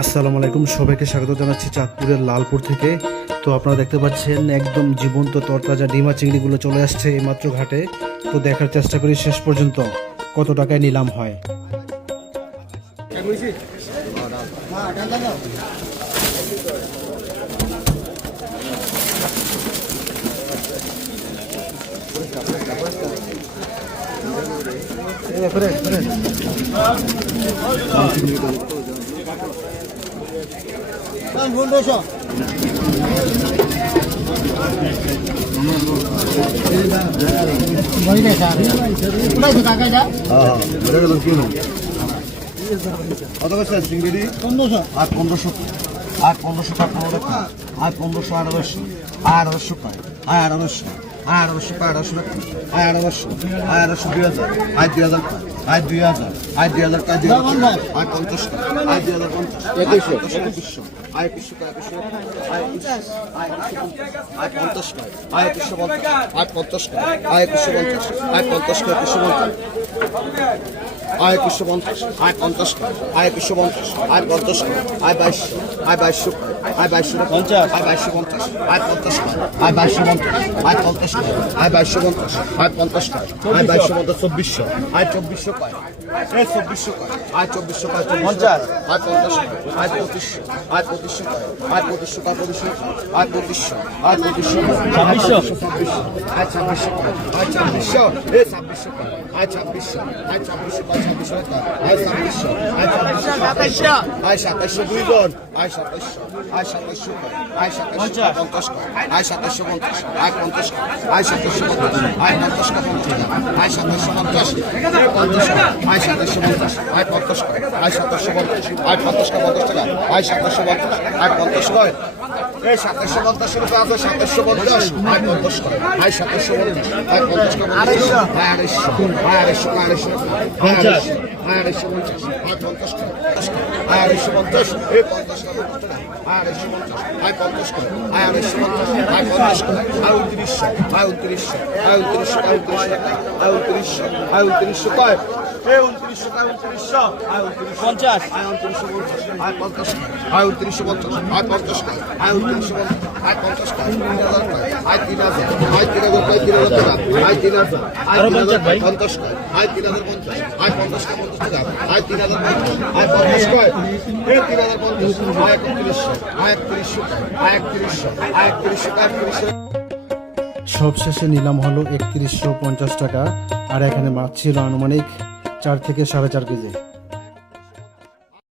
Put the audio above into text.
আসসালামু আলাইকুম, সবাইকে স্বাগত জানাচ্ছি চাঁদপুরের লালপুর থেকে। তো আপনারা দেখতে পাচ্ছেন, একদম জীবন্ত তরতাজা ডিমা চিংড়িগুলো চলে আসছে এইমাত্র ঘাটে। তো দেখার চেষ্টা করি শেষ পর্যন্ত, কত টাকায় নিলাম হয়। কত করছে চিংড়ি আর পনেরোশো আর পনেরোশো টাকা পনেরো টাকা আর পনেরোশো আঠারোশো আর আঠারোশো টাকা আর আঠারোশো আঠারোশো দুই হাজার আর দুই হাজার আর দুই হাজার আর দুই হাজার টাকা দুই হাজার আর পঞ্চাশ আর দুই হাজার পঞ্চাশ একুশশো। একুশশো আর একুশশো একুশশো আর পঞ্চাশ টাকা আর একুশশো পঞ্চাশ আর পঞ্চাশ আর একুশশো পঞ্চাশ আর পঞ্চাশ একুশশো পঞ্চাশ। আয় একশো পঞ্চাশ আয় পঞ্চাশ আয় একশো পঞ্চাশ আয় পঞ্চাশ আয় বাইশশো আয় বাইশশো আয় বাইশশো পঞ্চাশ আয় বাইশশো পঞ্চাশ আয় পঞ্চাশ আয় বাইশশো পঞ্চাশ আয় পঞ্চাশ আয় বাইশশো পঞ্চাশ আয় পঞ্চাশ আয় বাইশশো পঞ্চাশ চব্বিশশো আয় চব্বিশশো পায় এই চব্বিশশো পায় আয় চব্বিশশো পায় পঞ্চাশ আয় পঞ্চাশ আয় পঁচিশশো আয় পঁচিশশো পায় আয় পঁচিশশো পায় পঁচিশশো আয় পঁচিশশো আয় পঁচিশশো ছাব্বিশশো ছাব্বিশশো আয় ছাব্বিশশো আয় ছাব্বিশশো এই ছাব্বিশশো আয় ছাব্বিশশো আয় ছাব্বিশশো আয় সাতাইশশো পঞ্চাশ আয় পঞ্চাশ আয় পঞ্চাশ পঞ্চাশ টাকা আয় সাতাইশশো পঞ্চাশ আয় পঞ্চাশ কয় এই সাতাইশশো পঞ্চাশ রুপে আছে সাতাইশশো পঞ্চাশ আয় পঞ্চাশ কয় আয় সাতাইশশো পঞ্চাশ আয় পঞ্চাশ আড়াইশো আয় আড়াইশো আয় আড়াইশো আড়াইশো পঞ্চাশ আয় আড়াইশো পঞ্চাশ আয় পঞ্চাশ আয় আড়াইশো পঞ্চাশ এই পঞ্চাশ আড়াইশো পঞ্চাশ আয় পঞ্চাশ করে আয় আড়াইশো পঞ্চাশ আয় পঞ্চাশ করে আয় উনত্রিশশো আয় উনত্রিশশো আয় উনত্রিশশো আয় উনত্রিশশো আয় উনত্রিশশো কয় উনত্রিশশো পঞ্চাশ পঞ্চাশ পঞ্চাশ আয় পঞ্চাশ সবশেষে নিলাম হলো একত্রিশশো পঞ্চাশ টাকা, আর এখানে মাছ ছিল আনুমানিক চার থেকে সাড়ে চার কেজি।